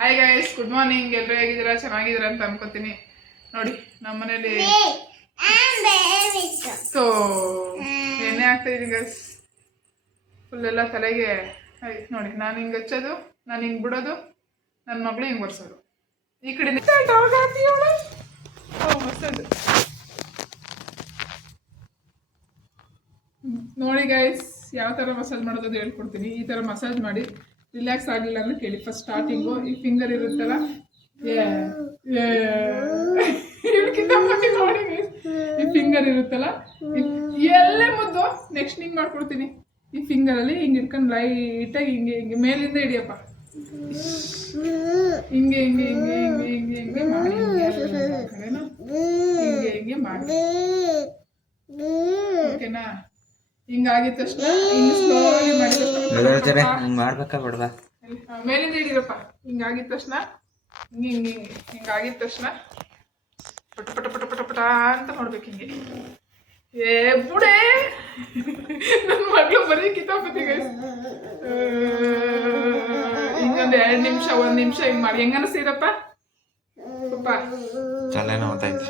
Hi guys good morning ಎಲ್ಲರೂ ಹೇಗಿದ್ದೀರಾ? ಚೆನ್ನಾಗಿದ್ದೀರಾ ಅಂತ ಅನ್ಕೋತೀನಿ. ನೋಡಿ ನಮ್ಮ ಮನೇಲಿ ಸೊ ಎಣ್ಣೆ ಆಗ್ತಾ ಇದೀನಿ ಗೈಸ್ ಫುಲ್ ಎಲ್ಲ ತಲೆಗೆ ನೋಡಿ ನಾನು ಹಿಂಗೆ ಹಚ್ಚೋದು ನಾನು ಹಿಂಗೆ ಬಿಡೋದು ನನ್ನ ಮಗಳು ಹಿಂಗೆ ಒರೆಸೋದು. ಈ ಕಡೆ ನೋಡಿ ಗೈಸ್ ಯಾವ ಥರ ಮಸಾಜ್ ಮಾಡೋದು ಹೇಳ್ಕೊಡ್ತೀನಿ. ಈ ಥರ ಮಸಾಜ್ ಮಾಡಿ ರಿಲ್ಯಾಕ್ಸ್ ಆಗಲಿಲ್ಲ ಅಂದ್ರೆ ಕೇಳಿ. ಫಸ್ಟ್ ಸ್ಟಾರ್ಟಿಂಗು ಈ ಫಿಂಗರ್ ಇರುತ್ತಲ್ಲ? ಈ ಫಿಂಗರ್ ಇರುತ್ತಲ್ಲ? ಎಲ್ಲೇ ಮುದ್ದು. ನೆಕ್ಸ್ಟ್ ಹಿಂಗೆ ಮಾಡ್ಕೊಡ್ತೀನಿ. ಈ ಫಿಂಗರಲ್ಲಿ ಹಿಂಗೆ ಇಟ್ಕೊಂಡು ಲೈಟಾಗಿ ಹಿಂಗೆ ಹಿಂಗೆ. ಮೇಲಿಂದ ಹಿಡಿಯಪ್ಪ. ಹಿಂಗೆ ಹಿಂಗೆ ಹಿಂಗೆ ಹಿಂಗೆ ಹಿಂಗೆ ಹಿಂಗೆ ಮಾಡಿ ಹಿಂಗೆ ಹಿಂಗೆ ಮಾಡಿ ಓಕೆನಾ ಹಿಂಗಾಗಿದ ತಕ್ಷಣ ಹಿಂಗೆ ಸ್ಲೋಲಿ ಮಾಡಿದ ತಕ್ಷಣ ಮಾಡ್ಬೇಕಾ ಬೇಡವಾ. ಮೇಲಿಂದ ಹಿಡೀರಪ್ಪ ಹಿಂಗಾಗಿದ ತಕ್ಷಣ ಹಿಂಗೆ ಹಿಂಗೆ ಹಿಂಗೆ ಹಿಂಗಾಗಿದ ತಕ್ಷಣ. ಪಟ ಪಟ ಪಟ ಪಟ ಪಟ ಅಂತ ಮಾಡ್ಬೇಕು ಹಿಂಗೆ. ಏ ಬುಡೆ! ನನ್ನ ಮಗಳು ಬರೀ ಕಿತಾಪತಿ ಗೈಸ್ ಹಿಂಗೊಂದು ಎರಡು ನಿಮಿಷ ಒಂದು ನಿಮಿಷ ಹಿಂಗೆ ಮಾಡಿ. ಹೆಂಗ ಅನಿಸ್ತಿದಪ್ಪ ಪಪ್ಪ ತಲೆನೋ ಹೋಗ್ತೈತಿ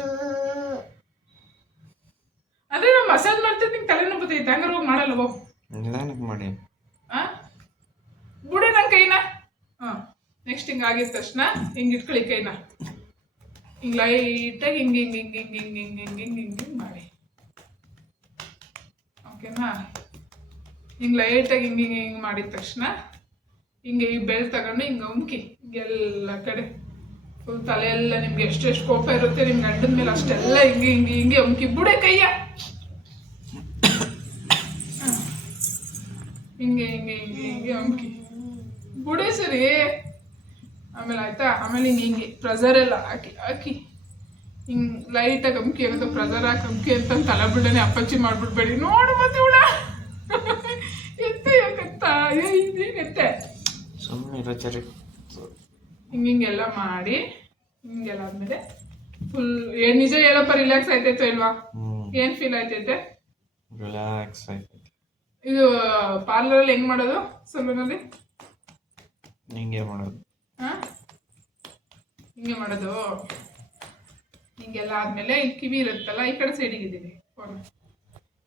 ಅಂದ್ರೆ ನಾವು ಮಸಾಜ್ ಮಾಡ್ತಿದ್ದು ನಿಂಗೆ ತಲೆನೋವು ಬರ್ತೈತೆ ಹಂಗಾರೆ ಹೋಗಿ ಮಾಡಲ್ಲ ಹೋಗು ನಿಧಾನಕ್ಕೆ ಮಾಡಿ ಆ ಬುಡೆ ನನ್ನ ಕೈನ ಹಾಂ ನೆಕ್ಸ್ಟ್ ಹಿಂಗೆ ಆಗಿದ ತಕ್ಷಣ ಹಿಂಗೆ ಇಟ್ಕೊಳ್ಳಿ ಕೈನ ಹಿಂಗೆ ಲೈಟಾಗಿ ಹಿಂಗೆ ಹಿಂಗೆ ಹಿಂಗೆ ಹಿಂಗೆ ಹಿಂಗೆ ಹಿಂಗೆ ಹಿಂಗೆ ಹಿಂಗೆ ಹಿಂಗೆ ಹಿಂಗೆ ಮಾಡಿ ಓಕೆನಾ ಹಿಂಗೆ ಲೈಟಾಗಿ ಹಿಂಗೆ ಹಿಂಗೆ ಹಿಂಗೆ ಮಾಡಿದ ತಕ್ಷಣ ಹಿಂಗೆ ಈ ಬೆಲ್ ತಗೊಂಡು ಹಿಂಗೆ ಉಮ್ಕಿ ಹಿಂಗೆಲ್ಲ ಕಡೆ ಫುಲ್ ತಲೆ ಎಲ್ಲ ನಿಮ್ಗೆ ಎಷ್ಟೆಷ್ಟು ಕೋಪ ಇರುತ್ತೆ ನಿಮ್ಮ ಗಂಡದ ಮೇಲೆ ಅಷ್ಟೆಲ್ಲ ಹಿಂಗೆ ಹಿಂಗೆ ಹಿಂಗೆ ಉಮ್ಕಿ ಬುಡೆ ಕೈಯ ಹಿಂಗೆ ಹಿಂಗೆ ಹಿಂಗೆ ಹಿಂಗೆ ಉಮ್ಕಿ ಬುಡೆ ಸರಿ ಆಮೇಲೆ ಆಯಿತಾ? ಆಮೇಲೆ ಹಿಂಗೆ ಹಿಂಗೆ ಪ್ರೆಸರ್ ಎಲ್ಲ ಹಾಕಿ ಹಾಕಿ. ಹಿಂಗೆ ಲೈಟಾಗಿ ಅಮ್ಕಿ ಅಂತ ಪ್ರೆಸರ್ ಹಾಕಿ ಅಮ್ಕಿ ಅಂತ ತಲೆ ಬಿಡನೆ ಅಪ್ಪಚ್ಚಿ ಮಾಡ್ಬಿಡ್ಬೇಡಿ. ನೋಡು ಮತ್ತೆ ಹುಳ. ಎತ್ತೆ ಯಾಕತ್ತ ಏ ಇದೇನೆತ್ತೆ ಸುಮ್ಮನೆ ಚರಿ ಹಿಂಗೆ ಹಿಂಗೆಲ್ಲ ಮಾಡಿ ಹಿಂಗೆಲ್ಲ ಆದಮೇಲೆ ಫುಲ್ ಏನು ನಿಜ ಹೇಳಪ್ಪ ರಿಲ್ಯಾಕ್ಸ್ ಆಯ್ತೈತೋ ಇಲ್ವಾ? ಏನು ಏನ್ ಫೀಲ್ ಆಯ್ತೈತೆ? ರಿಲ್ಯಾಕ್ಸ್ ಆಯ್ತೈತೆ. ಇದು ಪಾರ್ಲರಲ್ಲಿ ಹೆಂಗ್ ಮಾಡೋದು? ಸಲೂನಲ್ಲಿ ಹಿಂಗೆ ಮಾಡೋದು. ಹಾ? ಹಿಂಗೆ ಮಾಡೋದು. ಹಿಂಗೆಲ್ಲ ಆದ್ಮೇಲೆ ಈ ಕಿವಿ ಇರುತ್ತಲ್ಲ ಈ ಕಡೆ ಸೈಡಿಗೆ ಇದ್ದೀನಿ. ಫೋನ್.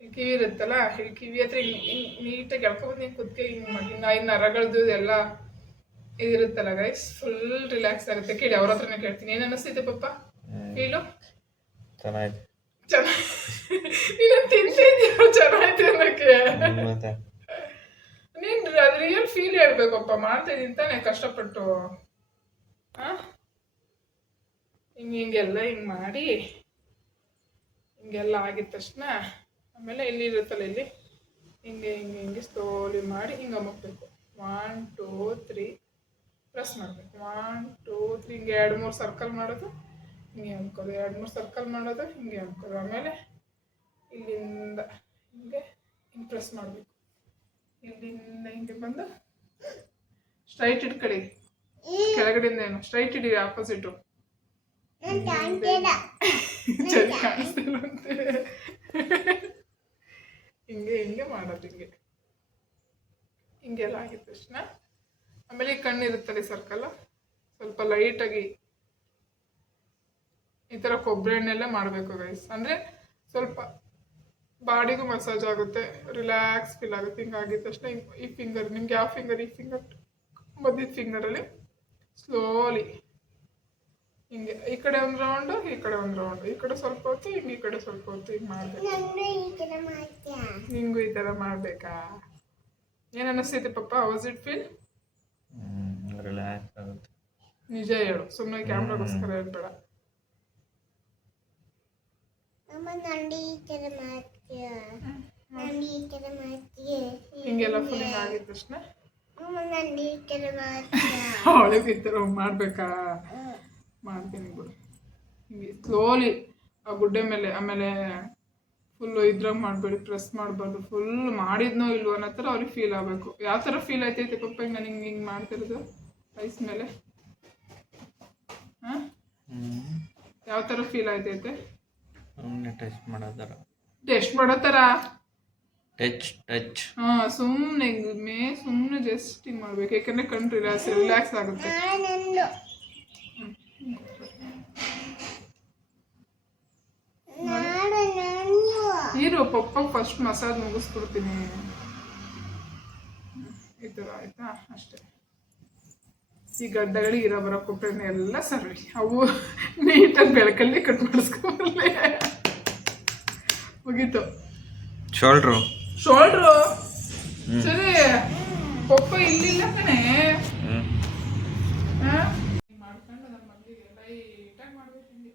ಈ ಕಿವಿ ಇರುತ್ತಲ್ಲ ಇಲ್ಲಿ ಕಿವಿ ಹತ್ರ ಹಿಂಗೆ ಹಿಂಗೆ ನೀಟಾಗಿ ಎಳ್ಕೊಬಂದು ಹಿಂಗೆ ಕುತ್ಕೆ ಹಿಂಗೆ ಮಾಡಿ ಹಿಂಗೆ ಐದು ನರಗಳದ್ದು ಎಲ್ಲ ಇದಿರುತ್ತಲ್ಲ ಗೈಸ್ ಫುಲ್ ರಿಲ್ಯಾಕ್ಸ್ ಆಗುತ್ತೆ. ಕೇಳಿ ಅವ್ರ ಹತ್ರನೇ ಕೇಳ್ತೀನಿ. ಏನು ಅನ್ನಿಸ್ತೈತೆ ಪಪ್ಪ? ಹೇಳು ಚೆನ್ನಾಗಿದೆ. ಚೆನ್ನಾಗಿ ನೀನು ಚೆನ್ನಾಯ್ತು ಅನ್ನೋಕ್ಕೆ. ನೀನು ಅದು ರಿಯಲ್ ಫೀಲ್ ಹೇಳ್ಬೇಕಪ್ಪ ಮಾಡ್ತಾ ಇದ್ದೀನಿ ತಾನೆ ಕಷ್ಟಪಟ್ಟು. ಆ? ಹಿಂಗ್ ಹಿಂಗೆಲ್ಲ ಹಿಂಗೆ ಮಾಡಿ ಹಿಂಗೆಲ್ಲ ಆಗಿದ ತಕ್ಷಣ ಆಮೇಲೆ ಇಲ್ಲಿ ಇರುತ್ತಲ್ಲ ಇಲ್ಲಿ, ಹಿಂಗೆ ಹಿಂಗೆ ಹಿಂಗೆ ಸ್ಲೋಲಿ ಮಾಡಿ ಹಿಂಗೆ ಅಮ್ಮಕ್ಬೇಕು ಒನ್ ಟೂ ತ್ರೀ ಪ್ರೆಸ್ ಮಾಡಬೇಕು. ಒನ್ ಟೂ ತ್ರೀ ಹಿಂಗೆ ಎರಡು, ಮೂರು ಸರ್ಕಲ್ ಮಾಡೋದು, ಹಿಂಗೆ ಅನ್ಕೋದು ಎರಡು, ಮೂರು ಸರ್ಕಲ್ ಮಾಡೋದು, ಹಿಂಗೆ ಅನ್ಕೋದು ಆಮೇಲೆ ಇಲ್ಲಿಂದ ಹಿಂಗೆ ಹಿಂಗೆ ಪ್ರೆಸ್ ಮಾಡಬೇಕು. ಇಲ್ಲಿಂದ ಹಿಂಗೆ ಬಂದು ಸ್ಟ್ರೈಟ್ ಇಟ್ಕೊಳ್ಳಿ ಕೆಳಗಡೆಯಿಂದ ಏನು ಸ್ಟ್ರೈಟ್ ಇಡಿ ಆಪೋಸಿಟು ಕಾಣಿಸ್ತಿಲ್ಲಂತೆ ಹಿಂಗೆ ಹಿಂಗೆ ಮಾಡೋದು ಹಿಂಗೆ ಹಿಂಗೆಲ್ಲ ಆಗಿದ ತಕ್ಷಣ ಆಮೇಲೆ ಈ ಸರ್ಕಲ್ ಸ್ವಲ್ಪ ಲೈಟಾಗಿ ಈ ಥರ ಕೊಬ್ಬರಿ ಎಣ್ಣೆಲ್ಲ ಮಾಡಬೇಕು ಗೈಸ್ ಅಂದರೆ ಸ್ವಲ್ಪ ಬಾಡಿಗೂ ಮಸಾಜ್ ಆಗುತ್ತೆ ರಿಲ್ಯಾಕ್ಸ್ ಫೀಲ್ ಆಗುತ್ತೆ. ಹಿಂಗೆ ಆಗಿದ ತಕ್ಷಣ ಈ ಫಿಂಗರ್ ನಿಮ್ಗೆ ಯಾವ ಫಿಂಗರ್ ಈ ಫಿಂಗರ್ ಮಧ್ಯದ ಫಿಂಗರಲ್ಲಿ ಸ್ಲೋಲಿ ಹಿಂಗೆ ಈ ಕಡೆ ಒಂದು ರೌಂಡು ಈ ಕಡೆ ಒಂದು ರೌಂಡು ಈ ಕಡೆ ಸ್ವಲ್ಪ ಹೊತ್ತು ಹಿಂಗೆ ಈ ಕಡೆ ಸ್ವಲ್ಪ ಹೊತ್ತು ಹಿಂಗೆ ಮಾಡಬೇಕು. ನಿಂಗೂ ಈ ಥರ ಮಾಡಬೇಕಾ? ಏನು ಅನ್ನಿಸ್ತೈತೆ ಪಪ್ಪ? ವಾಸ್ ಇಟ್ ಫೀಲ್ ರಿಲ್ಯಾಕ್ಸ್ ಆಗುತ್ತೆ. ನಿಜ ಹೇಳು. ಸುಮ್ಮನೆ ಕ್ಯಾಮ್ರಾಗೋಸ್ಕರ ಹೇಳ್ಬೇಡ. ಹಿಂಗೆಲ್ಲ ಫುಲ್ ಹಿಂಗೆ ಆಗಿದ ತಕ್ಷಣ ಅವಳಿಗೆ ಈ ಥರ ಮಾಡಬೇಕಾ? ಮಾಡ್ತೀನಿ ಬಿಡು. ಹಿಂಗೆ ಸ್ಲೋಲಿ ಆ ಗುಡ್ಡೆ ಮೇಲೆ ಆಮೇಲೆ ಫುಲ್ಲು ಇದ್ರಾಗ ಮಾಡಬೇಡಿ ಪ್ರೆಸ್ ಮಾಡಬಾರ್ದು. ಫುಲ್ ಮಾಡಿದ್ನೋ ಇಲ್ವೋ ಅನ್ನೋ ಥರ ಅವ್ರಿಗೆ ಫೀಲ್ ಆಗಬೇಕು. ಯಾವ ಥರ ಫೀಲ್ ಆಯ್ತೈತೆ ಪಪ್ಪ ಹಿಂಗೆ ನಾನು ಹಿಂಗೆ ಹಿಂಗೆ ಮಾಡ್ತಿರೋದು? ಐಸ್ ಮೇಲೆ? ಹಾಂ? ಹ್ಮ್. ಯಾವ ಥರ ಫೀಲ್ ಆಯ್ತೈತೆ? ಸುಮ್ಮನೆ ಟಚ್ ಮಾಡೋದರ ಟೆಸ್ಟ್ ಮಾಡೋ ಥರ? Touch touch. ಹಾ ಸುಮ್ಮನೆ ಮೇ ಸುಮ್ಮನೆ ಜಸ್ಟ್ ಹಿಂಗೆ ಮಾಡ್ಬೇಕು. ಯಾಕಂದ್ರೆ ಕಂಟ್ರಿ ರಿಲ್ಯಾಕ್ಸ್ ರಿಲ್ಯಾಕ್ಸ್ ಆಗುತ್ತೆ. ಇರು ಪಪ್ಪ ಫಸ್ಟ್ ಮಸಾಜ್ ಮುಗಿಸ್ಕೊಡ್ತೀನಿ ಈ ಥರ ಆಯ್ತಾ? ಅಷ್ಟೇ. ಈ ಗಡ್ಡಗಳಿಗೆ ಇರೋ ಬರೋ ಕೊಬ್ಬರಿನ ಎಲ್ಲ ಸರಿ. ಅವು ನೀಟಾಗಿ ಬೆಳಕಲ್ಲಿ ಕಟ್ ಮಾಡಿಸ್ಕೊಂಬರ್ಲೆ ಮುಗೀತು. ಶೋಲ್ಡ್ರು ಶೋಲ್ಡ್ರು ಸರಿ. ಪಪ್ಪ ಇಲ್ಲಿಲ್ಲ ಕಣೆ. ಹಾ? ಮಾಡ್ಕೊಂಡು ನಮ್ಮ ಮಗಳಿಗೆ ಲೈಟಾಗಿ ಮಾಡ್ಬೇಕು ಹಿಂಗೆ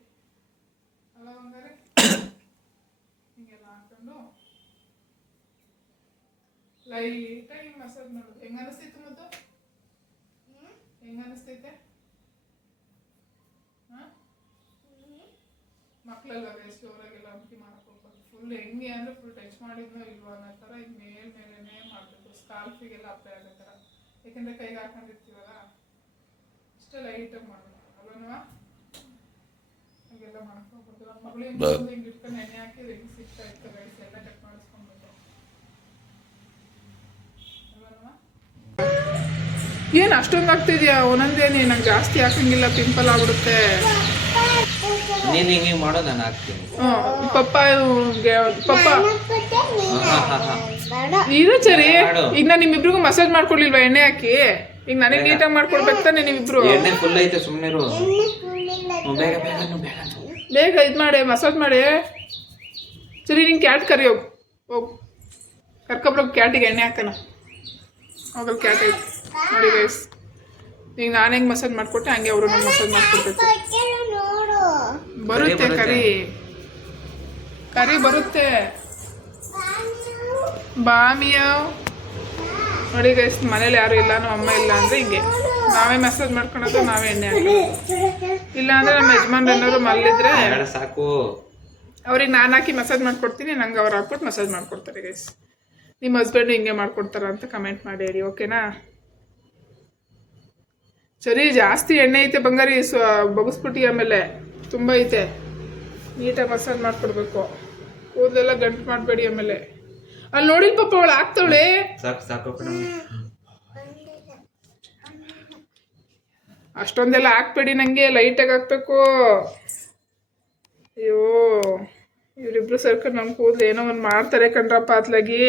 ಹಂಗಾರೆ ಹಿಂಗೆಲ್ಲ ಹಾಕೊಂಡು ಲೈಟಾಗಿ ಮಸಾಜ್ ಮಾಡೋದು. ಹೆಂಗ ಅನಿಸ್ತೈತೆ ಮತ್ತು? ಹೆಂಗ ಅನಿಸ್ತೈತೆ ಮಕ್ಕಳೆಲ್ಲ ವೇಸ್ಟ್ ಅವರಾಗೆಲ್ಲ ಅಂಕಿ ಮಾಡಕ್ ಹೋಗ್ಬಾರ್ದು ಫುಲ್ ಹೆಂಗೆ ಅಂದ್ರೆ ಫುಲ್ ಟಚ್ ಮಾಡಿದ್ನೋ ಇಲ್ವೋ ಅನ್ನೋ ಥರ ಈಗ ಮೇಲ್ ಮೇಲೇನೆ ಮಾಡಬೇಕು. ಸ್ಕಾಲ್ಫಿಗೆಲ್ಲ ಅಪ್ಲೈ ಆಗೋ ಥರ. ಯಾಕಂದ್ರೆ ಕೈಗೆ ಹಾಕೊಂಡಿರ್ತೀವಲ್ಲ? ಇಷ್ಟ ಲೈಟಾಗಿ ಮಾಡಬೇಕು. ಅಲ್ವನವಾ ಏನು ಅಷ್ಟೊಂದು ಆಗ್ತಿದ್ಯಾ? ಒಂದೊಂದೇನೆ ನಂಗೆ ಜಾಸ್ತಿ ಹಾಕಂಗಿಲ್ಲ ಪಿಂಪಲ್ ಆಗ್ಬಿಡುತ್ತೆ. ನೀನು ಹಿಂಗೆ ಮಾಡೋ ನಾನು ಹಾಕ್ತೀನಿ. ಹ್ಮ್, ಪಪ್ಪ ಪಪ್ಪ. ಇರು ಸರಿ ಈಗ ನಾನು ನಿಮ್ಮಿಬ್ರಿಗೂ ಮಸಾಜ್ ಮಾಡ್ಕೊಡ್ಲಿಲ್ವಾ ಎಣ್ಣೆ ಹಾಕಿ? ಈಗ ನನಗೆ ನೀಟಾಗಿ ಮಾಡ್ಕೊಡ್ಬೇಕು ತಾನೆ ನೀವಿಬ್ರು ಎಣ್ಣೆ ಫುಲ್ ಐತೆ ಸುಮ್ಮನೆ ಬೇಗ ಬೇಗ ಬೇಗ ಇದು ಮಾಡಿ ಮಸಾಜ್ ಮಾಡಿ. ಸರಿ ನಿಂಗೆ ಕ್ಯಾಟ್ ಕರಿ ಹೋಗು. ಹೋಗು ಕರ್ಕೊಬ್ರೋಗಿ ಕ್ಯಾಟಿಗೆ ಎಣ್ಣೆ ಹಾಕೋಣ. ಹೋಗಲ್ ಕ್ಯಾಟ್ ಐತೆ. ನೋಡಿ ಗೈಸ್ ಈಗ ನಾನು ಹೆಂಗೆ ಮಸಾಜ್ ಮಾಡಿಕೊಟ್ಟೆ ಹಂಗೆ ಅವರು ನಂಗೆ ಮಸಾಜ್ ಮಾಡಿಕೊಡ್ಬೇಕು. ಬರುತ್ತೆ ಬರುತ್ತೆ. ಕರಿ. ಕರಿ ಬರುತ್ತೆ. ಬಾಮಿಯಾವ್. ನೋಡಿ ಗೈಸ್ ಮನೇಲಿ ಯಾರು ಇಲ್ಲ ನಮ್ಮ ಅಮ್ಮ ಇಲ್ಲ ಅಂದ್ರೆ ಹಿಂಗೆ. ನಾವೇ ಮೆಸೇಜ್ ಮಾಡ್ಕೊಳೋದು ನಾವೇ ಎಣ್ಣೆ ಇಲ್ಲ ಅಂದ್ರೆ ನಮ್ಮ ಯಜಮಾನ್ರು ಏನಾದ್ರು ಮಲ್ಲಿದ್ರೆ ಸಾಕು. ಅವ್ರಿಗೆ ನಾನು ಹಾಕಿ ಮೆಸೇಜ್ ಮಾಡ್ಕೊಡ್ತೀನಿ ನಂಗೆ ಅವ್ರು ಹಾಕ್ಬಿಟ್ಟು ಮೆಸೇಜ್ ಮಾಡ್ಕೊಡ್ತಾರೆ ಗೈಸ್ ನಿಮ್ಮ ಹಸ್ಬೆಂಡ್ ಹಿಂಗೆ ಮಾಡ್ಕೊಡ್ತಾರ ಅಂತ ಕಮೆಂಟ್ ಮಾಡಿ ಹೇಳಿ ಓಕೆನಾ ಸರಿ ಜಾಸ್ತಿ ಎಣ್ಣೆ ಐತೆ ಬಂಗಾರಿ ಸ್ವ ಬಗಸ್ಬಿಟ್ಟು ಆಮೇಲೆ. ತುಂಬ ಐತೆ. ನೀಟಾಗಿ ಮಸಾಜ್ ಮಾಡಿಕೊಡ್ಬೇಕು. ಕೂದಲೆಲ್ಲ ಗಂಟು ಮಾಡಬೇಡಿ ಆಮೇಲೆ. ಅಲ್ಲಿ ನೋಡಿ ಪಾಪ ಅವಳು ಆಗ್ತಾವಳೆ. ಸಾಕು ಸಾಕು ಕಣ ಅಷ್ಟೊಂದೆಲ್ಲ ಹಾಕ್ಬೇಡಿ ನಂಗೆ ಲೈಟಾಗಿ ಹಾಕ್ಬೇಕು. ಅಯ್ಯೋ ಇವರಿಬ್ರು ಸರ್ಕಲ್ ನಮ್ಮ ಕೂದ್ಲು ಏನೋ ಒಂದು ಮಾಡ್ತಾರೆ ಕಣ್ರಪ್ಪ ಅತ್ಲಾಗಿ.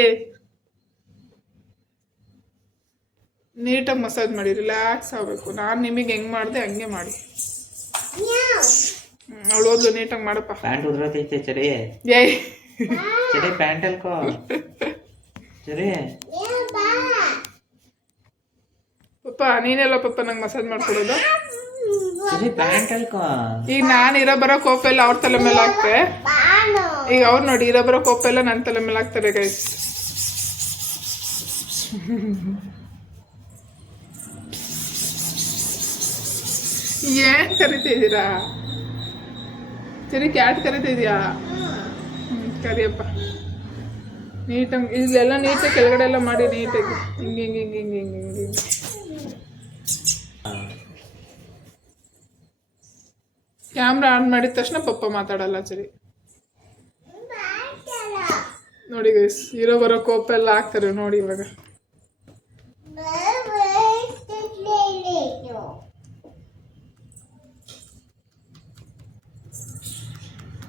ನೀಟಾಗಿ ಮಸಾಜ್ ಮಾಡಿ ರಿಲ್ಯಾಕ್ಸ್ ಆಗಬೇಕು. ನಾನು ನಿಮಗೆ ಹೆಂಗೆ ಮಾಡಿದೆ ಹಂಗೆ ಮಾಡಿ. ಅವಳು ಓದ್ಲು ನೀಟಾಗಿ ಮಾಡಪ್ಪ. ಏಯ್. ಚರಿ ಪ್ಯಾಂಟ್ ಅಲ್ಕೋ ಚರಿ ಪಪ್ಪ ನೀನೆಲ್ಲ ಪಪ್ಪ ನಂಗೆ ಮಸಾಜ್ ಮಾಡ್ಕೊಡೋದು? ಅಲ್ಕೋ ಈಗ ನಾನು ಇರೋ ಬರೋ ಕೋಪ ಎಲ್ಲ ಅವ್ರ ತಲೆ ಮೇಲೆ ಹಾಕ್ತೆ. ಈಗ ಅವ್ರು ನೋಡಿ ಇರೋ ಬರೋ ಕೋಪ ಎಲ್ಲ ನನ್ನ ತಲೆ ಮೇಲೆ ಹಾಕ್ತಾರೆ ಗೈಸ್ ಏನ್ ಕರಿತಿದ್ದೀರಾ? ಸರಿ ಕ್ಯಾಟ್ ಕರಿತಿದ್ಯಾ? ಕರಿಯಪ್ಪ. ನೀಟಾಗಿ ಇಲ್ಲೆಲ್ಲ ನೀಟಾಗಿ ಕೆಳಗಡೆ ಎಲ್ಲ ಮಾಡಿ ನೀಟಾಗಿ ಹಿಂಗೆ ಹಿಂಗೆ ಹಿಂಗೆ ಹಿಂಗೆ ಹಿಂಗೆ ಹಿಂಗೆ ಹಿಂಗೆ. ಕ್ಯಾಮ್ರಾ ಆನ್ ಮಾಡಿದ ತಕ್ಷಣ ಪಪ್ಪ ಮಾತಾಡಲ್ಲ ಸರಿ. ನೋಡಿ ಗೈಸ್ ಇರೋ ಬರೋ ಕೋಪ ಎಲ್ಲ ಹಾಕ್ತಾರೆ ನೋಡಿ ಇವಾಗ.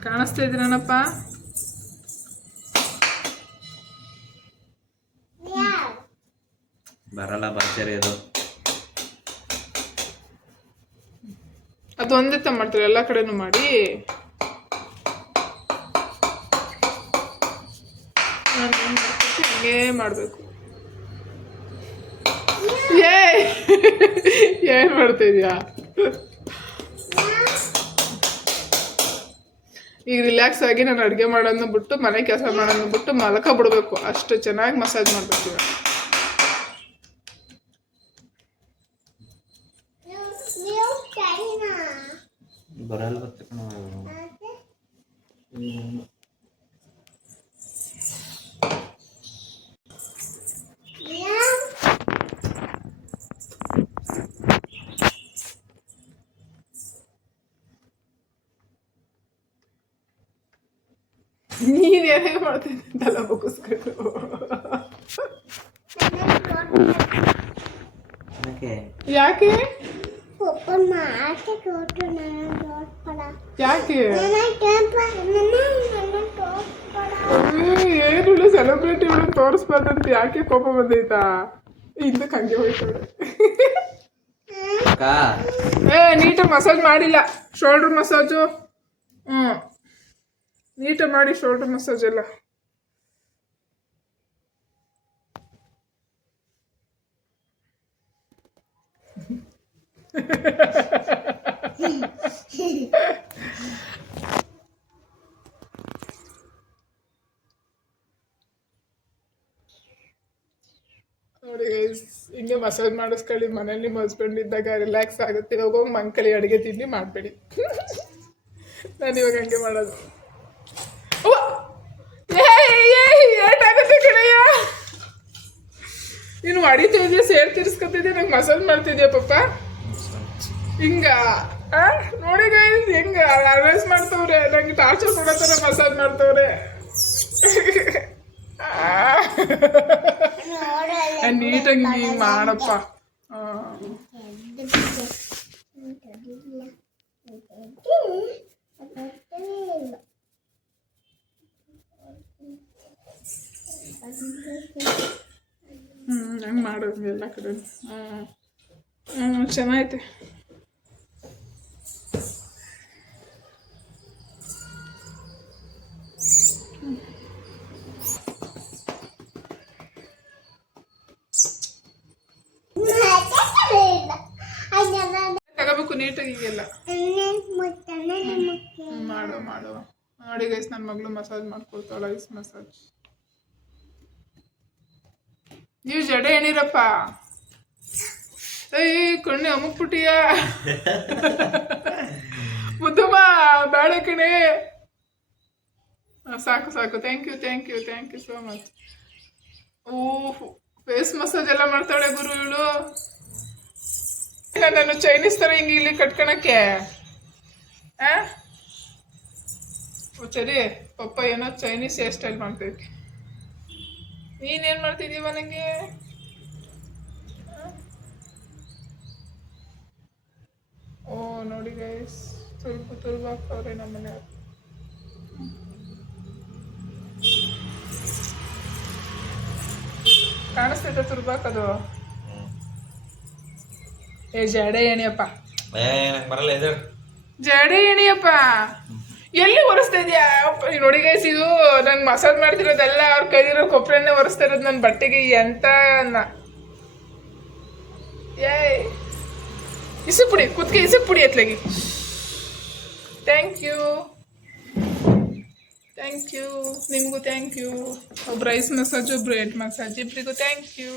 ಕಾಣಿಸ್ತಾ ಇದ್ದೀನಪ್ಪ ಬರಲ್ಲ, ಬರ್ತೀರಿ ಅದು ಅದು ಒಂದೇ ತ ಮಾಡ್ತಾರೆ? ಎಲ್ಲ ಕಡೆನೂ ಮಾಡಿ. ನಾನು ಏನ್ ಮಾಡಬೇಕು. ಏ ಏನ್ ಮಾಡ್ತಾ ಈಗ ರಿಲ್ಯಾಕ್ಸ್ ಆಗಿ ನಾನು ಅಡುಗೆ ಮಾಡೋದನ್ನ ಬಿಟ್ಟು, ಮನೆ ಕೆಲಸ ಮಾಡೋದನ್ನ ಬಿಟ್ಟು ಮಲಕ ಬಿಡಬೇಕು ಅಷ್ಟು ಚೆನ್ನಾಗಿ ಮಸಾಜ್ ಮಾಡ್ಬೇಕು ಇವಾಗ ಬರಲ್ಲ ಬತ್ತೆ ಕಣ ನೀನೇನು ಹೇಗೆ ಮಾಡ್ತೀನಿ ತಲೆ ಬಗ್ಗಿಸ್ಕೊಂಡು ಅದಕ್ಕೆ ಯಾಕೆ ಯಾಕೆ. ಏನಿಲ್ಲ ಸೆಲೆಬ್ರಿಟಿ ಇವಳು ತೋರಿಸ್ಬಾರ್ದಂತ ಯಾಕೆ ಕೋಪ ಬಂದೈತಾ? ಹಿಂದಕ್ಕೆ ಹಂಗೆ ಹೋಯ್ತಾಳೆ ಅಕ್ಕ. ಏ ನೀಟಾಗಿ ಮಸಾಜ್ ಮಾಡಿಲ್ಲ. ಶೋಲ್ಡರ್ ಮಸಾಜು ಹ್ಞೂ ನೀಟ ಮಾಡಿ ಶೋಲ್ಡರ್ ಮಸಾಜ್ ಎಲ್ಲ. ನೋಡಿ ಹಿಂಗೆ ಮಸಾಜ್ ಮಾಡಿಸ್ಕೊಳ್ಳಿ. ಮನೇಲಿ ನಿಮ್ಮ ಹಸ್ಬೆಂಡ್ ಇದ್ದಾಗ ರಿಲ್ಯಾಕ್ಸ್ ಆಗುತ್ತೆ. ಇವಾಗ ಹೋಗಿ ಮಂಕಳಿ ಅಡುಗೆ ತಿಂಡಿ ಮಾಡಬೇಡಿ. ನಾನು ಇವಾಗ ಹಂಗೆ ಮಾಡೋದು. ನೀನು ಅಡಿತಾ ಇದೆಯಾ ಸೇರ್ ತಿರ್ಸ್ಕೊತಿದ್ಯಾ ನಂಗೆ ಮಸಾಜ್ ಮಾಡ್ತಿದ್ಯಾ ಪಪ್ಪ ಹಿಂಗ? ನೋಡಿ ಗೈಸ್ ಹೆಂಗ ಅವೇಸ್ ಮಾಡ್ತವ್ರೆ. ನಂಗೆ ಟಾರ್ಚರ್ ಕೊಡೋ ಥರ ಮಸಾಜ್ ಮಾಡ್ತವ್ರೆ. ನೀಟಾಗಿ ನೀ ಮಾಡಪ್ಪ. ಹ್ಞೂ ಹಂಗೆ ಮಾಡೋದು ಎಲ್ಲ ಕಡೆ ಹ್ಞೂ ಚೆನ್ನಾಗೈತೆ. ನೀಟಾಗಿ ಮಾಡು ಮಾಡುವ ನೋಡಿ ಗೈಸ್ ನನ್ನ ಮಗಳು ಮಸಾಜ್ ಮಾಡ್ಕೊಳ್ತಾಳೆ ಐಸ್ ಮಸಾಜ್ ನೀವು ಜಡೆ ಏನಿರಪ್ಪ? ಏಯ್, ಕಣ್ಣೆ ಅಮುಕ್ಬಿಟ್ಟಿಯ? ಮುದ್ದಮ್ಮ ಬೇಡ ಕಣೆ. ಸಾಕು ಸಾಕು. Thank you thank you thank you so much O face massage ಎಲ್ಲ ಮಾಡ್ತಾಳೆ ಗುರು ಇವಳು. ನಾನು ಚೈನೀಸ್ ಥರ ಹಿಂಗೆ ಇಲ್ಲಿ ಕಟ್ಕೊಳಕ್ಕೆ. ಆ? ಸರಿ ಪಪ್ಪ ಏನೋ ಚೈನೀಸ್ ಹೇರ್ ಸ್ಟೈಲ್ ಮಾಡ್ತೈತಿ ನೀನೇನು ಮಾಡ್ತಿದ್ದೀವ ನನಗೆ ಓ, ನೋಡಿ ಗೈಸ್ ತುರ್ಬು ತುರ್ಬು ಹಾಕ್ತವ್ರೆ ನಮ್ಮ ಮನೆಯವ್ರು. ಕಾಣಿಸ್ತೈತೆ ತುರ್ಬಾಕದು ಏ ಜಡೆ ಎಣಿಯಪ್ಪ ಏ ನಂಗೆ ಬರಲ್ಲ ಇದು ಜಡೆ ಎಣಿಯಪ್ಪ ಎಲ್ಲಿ ಒರೆಸ್ತಾ ಇದೆಯಾ? ನೋಡಿ ಗೈಸ್ ಇದು ನಂಗೆ ಮಸಾಜ್ ಮಾಡ್ತಿರೋದೆಲ್ಲ ಅವ್ರ ಕೈದಿರೋ ಕೊಬ್ಬರನ್ನೇ ಒರೆಸ್ತಾ ಇರೋದು ನನ್ನ ಬಟ್ಟೆಗೆ ಎಂತ ಅನ್ನ. ಏಯ್. ಇಸು ಪುಡಿ ಕುತ್ಕೆ ಇಸು ಪುಡಿ ಅತ್ಲಾಗಿ ಥ್ಯಾಂಕ್ ಯು ಥ್ಯಾಂಕ್ ಯು ನಿಮಗೂ ಥ್ಯಾಂಕ್ ಯು ಒಬ್ರು ಐಸ್ ಮಸಾಜ್ ಒಬ್ರು ಎಡ್ ಮಸಾಜ್ ಇಬ್ಬರಿಗೂ ಥ್ಯಾಂಕ್ ಯು